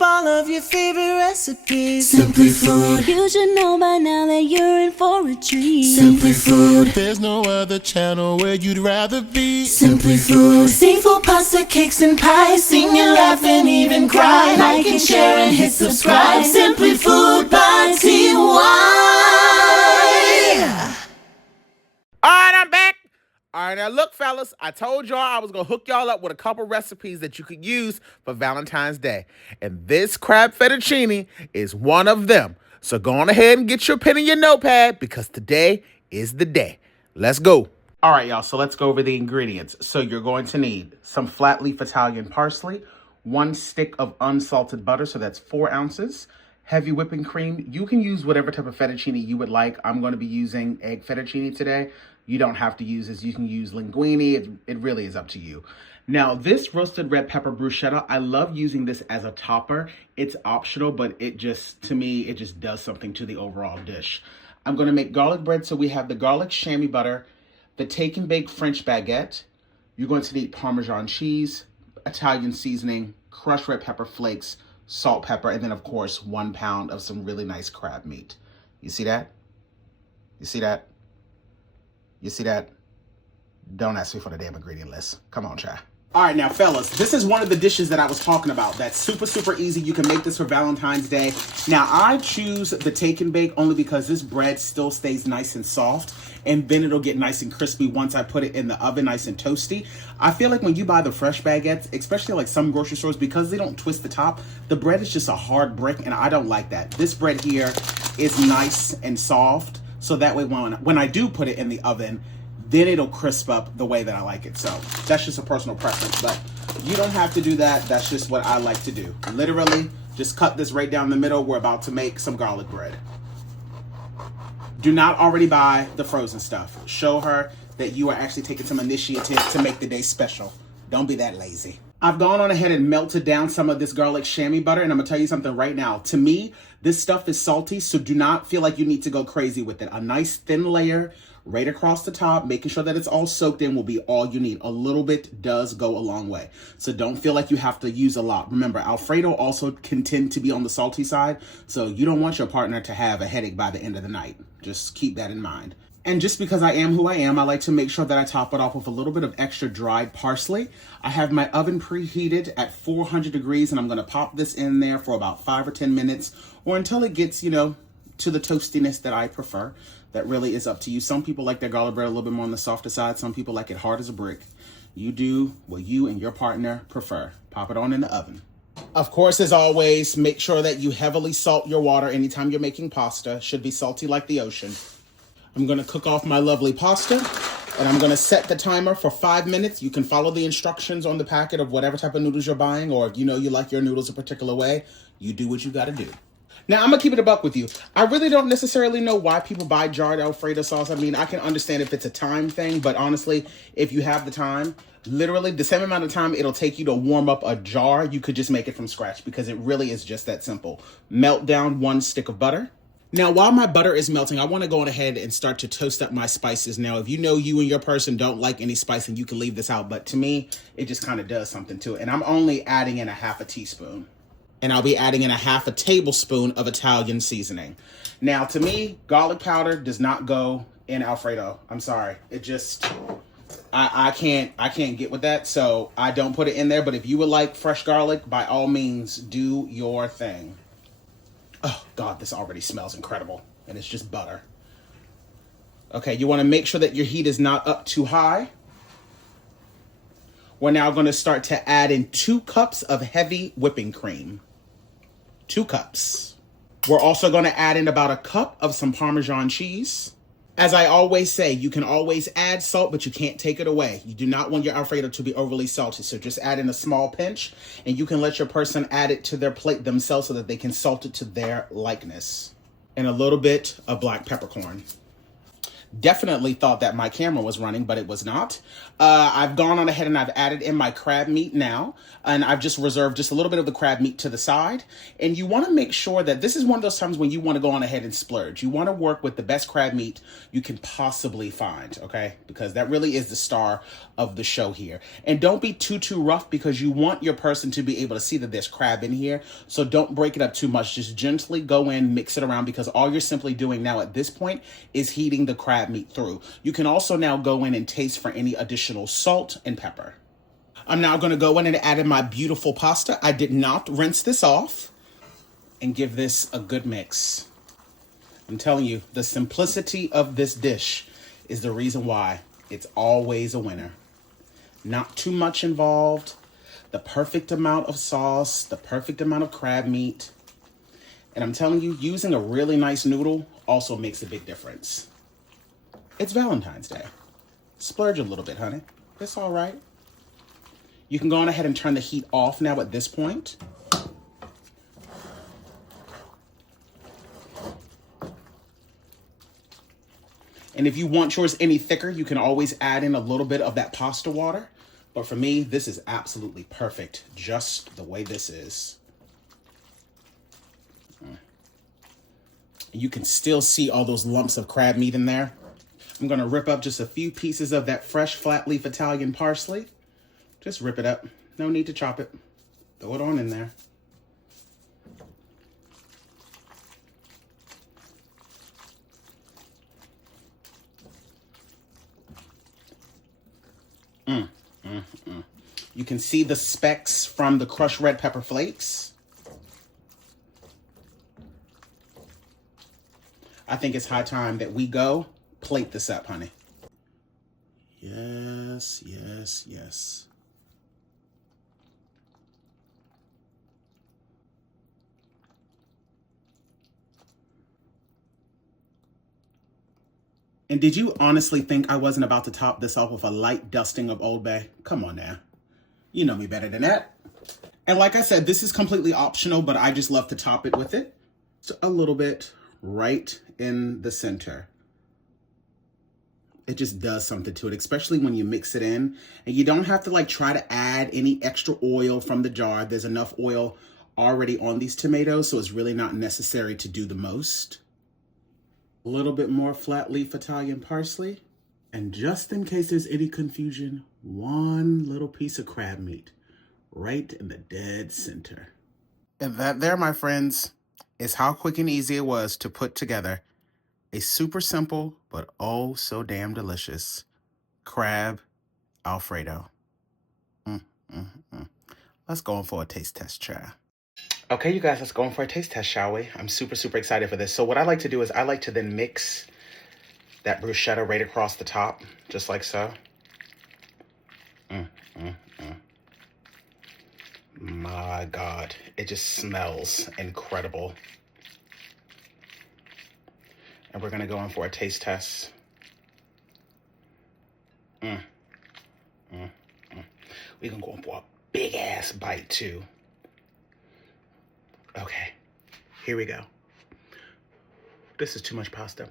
all of your favorite recipes. Simply Food. You should know by now that you're in for a treat. Simply Food. There's no other channel where you'd rather be. Simply Food. Seafood, pasta, cakes, and pies. Sing and laugh and even cry. Like and share and hit subscribe. Simply Food by TY. Alright, I'm back. Alright, now look, fellas, I told y'all I was gonna hook y'all up with a couple recipes that you could use for Valentine's Day. And this crab fettuccine is one of them. So go on ahead and get your pen and your notepad because today is the day. Let's go. Alright, y'all, so let's go over the ingredients. So you're going to need some flat leaf Italian parsley, 1 stick of unsalted butter, so that's 4 ounces. Heavy whipping cream. You can use whatever type of fettuccine you would like. I'm going to be using egg fettuccine today. You don't have to use this. You can use linguine. It really is up to you. Now, this roasted red pepper bruschetta, I love using this as a topper. It's optional, but it just, to me, it just does something to the overall dish. I'm going to make garlic bread. So we have the garlic chamois butter, the take and bake French baguette. You're going to need Parmesan cheese, Italian seasoning, crushed red pepper flakes, salt, pepper, and then, of course, 1 pound of some really nice crab meat. You see that? You see that? You see that? Don't ask me for the damn ingredient list. Come on, try. All right, now, fellas, this is one of the dishes that I was talking about. That's super, super easy. You can make this for Valentine's Day. Now, I choose the take and bake only because this bread still stays nice and soft, and then it'll get nice and crispy once I put it in the oven, nice and toasty. I feel like when you buy the fresh baguettes, especially like some grocery stores, because they don't twist the top, the bread is just a hard brick, and I don't like that. This bread here is nice and soft, so that way when I do put it in the oven, then it'll crisp up the way that I like it. So that's just a personal preference, but you don't have to do that. That's just what I like to do. Literally, just cut this right down the middle. We're about to make some garlic bread. Do not already buy the frozen stuff. Show her that you are actually taking some initiative to make the day special. Don't be that lazy. I've gone on ahead and melted down some of this garlic chamois butter, and I'm gonna tell you something right now. To me, this stuff is salty, so do not feel like you need to go crazy with it. A nice thin layer right across the top, making sure that it's all soaked in will be all you need. A little bit does go a long way, so don't feel like you have to use a lot. Remember, Alfredo also can tend to be on the salty side, so you don't want your partner to have a headache by the end of the night. Just keep that in mind. And just because I am who I am, I like to make sure that I top it off with a little bit of extra dried parsley. I have my oven preheated at 400 degrees, and I'm going to pop this in there for about 5 or 10 minutes, or until it gets, to the toastiness that I prefer. That really is up to you. Some people like their garlic bread a little bit more on the softer side. Some people like it hard as a brick. You do what you and your partner prefer. Pop it on in the oven. Of course, as always, make sure that you heavily salt your water anytime you're making pasta. Should be salty like the ocean. I'm going to cook off my lovely pasta, and I'm going to set the timer for 5 minutes. You can follow the instructions on the packet of whatever type of noodles you're buying, or if you like your noodles a particular way, you do what you got to do. Now, I'm going to keep it a buck with you. I really don't necessarily know why people buy jarred Alfredo sauce. I mean, I can understand if it's a time thing, but honestly, if you have the time, literally the same amount of time it'll take you to warm up a jar, you could just make it from scratch because it really is just that simple. Melt down 1 stick of butter. Now, while my butter is melting, I want to go on ahead and start to toast up my spices. Now, if you and your person don't like any spice, then you can leave this out. But to me, it just kind of does something to it. And I'm only adding in a 1/2 teaspoon. And I'll be adding in a 1/2 tablespoon of Italian seasoning. Now, to me, garlic powder does not go in Alfredo. I'm sorry. It just, I can't get with that. So I don't put it in there. But if you would like fresh garlic, by all means, do your thing. Oh, God, this already smells incredible. And it's just butter. Okay, you want to make sure that your heat is not up too high. We're now going to start to add in 2 cups of heavy whipping cream. 2 cups. We're also going to add in about 1 cup of some Parmesan cheese. As I always say, you can always add salt, but you can't take it away. You do not want your Alfredo to be overly salty, so just add in a small pinch, and you can let your person add it to their plate themselves so that they can salt it to their likeness. And a little bit of black peppercorn. Definitely thought that my camera was running, but it was not. I've gone on ahead and I've added in my crab meat now, and I've just reserved just a little bit of the crab meat to the side. And you want to make sure that this is one of those times when you want to go on ahead and splurge. You want to work with the best crab meat you can possibly find, okay? Because that really is the star of the show here. And don't be too rough, because you want your person to be able to see that there's crab in here. So don't break it up too much. Just gently go in, mix it around, because all you're simply doing now at this point is heating the crab meat through. You can also now go in and taste for any additional salt and pepper. I'm now going to go in and add in my beautiful pasta. I did not rinse this off, and give this a good mix. I'm telling you, the simplicity of this dish is the reason why it's always a winner. Not too much involved, the perfect amount of sauce, the perfect amount of crab meat. And I'm telling you, using a really nice noodle also makes a big difference. It's Valentine's Day. Splurge a little bit, honey. It's all right. You can go on ahead and turn the heat off now at this point. And if you want yours any thicker, you can always add in a little bit of that pasta water. But for me, this is absolutely perfect, just the way this is. You can still see all those lumps of crab meat in there. I'm going to rip up just a few pieces of that fresh flat leaf Italian parsley. Just rip it up. No need to chop it. Throw it on in there. You can see the specks from the crushed red pepper flakes. I think it's high time that we go plate this up, honey. Yes, yes, yes. And did you honestly think I wasn't about to top this off with a light dusting of Old Bay? Come on now. You know me better than that. And like I said, this is completely optional, but I just love to top it with it. So a little bit right in the center. It just does something to it, especially when you mix it in. And you don't have to like try to add any extra oil from the jar. There's enough oil already on these tomatoes, so it's really not necessary to do the most. A little bit more flat leaf Italian parsley. And just in case there's any confusion, one little piece of crab meat right in the dead center. And that there, my friends, is how quick and easy it was to put together a super simple but oh so damn delicious crab Alfredo. Let's go in for a taste test, child. Okay, you guys, let's go in for a taste test, shall we? I'm super excited for this. So what I like to do is I like to then mix that bruschetta right across the top, just like so. My God, it just smells incredible. And we're gonna go in for a taste test. We're gonna go in for a big ass bite too. Okay, here we go. This is too much pasta.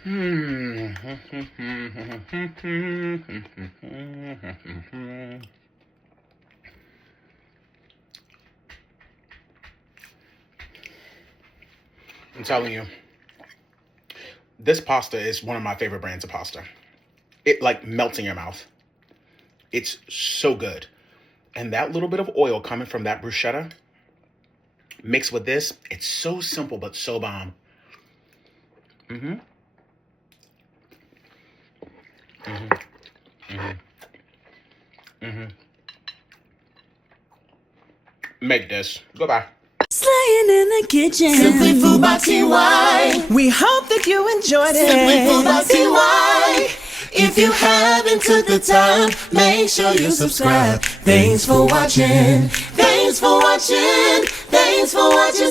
I'm telling you, this pasta is one of my favorite brands of pasta. It like melts in your mouth. It's so good. And that little bit of oil coming from that bruschetta mixed with this, it's so simple but so bomb. Make this. Goodbye. Slaying in the kitchen. Simply Food by TY. We hope that you enjoyed it. Simply Food by TY. If you haven't took the time, make sure you subscribe. Thanks for watching. Thanks for watching. Thanks for watching.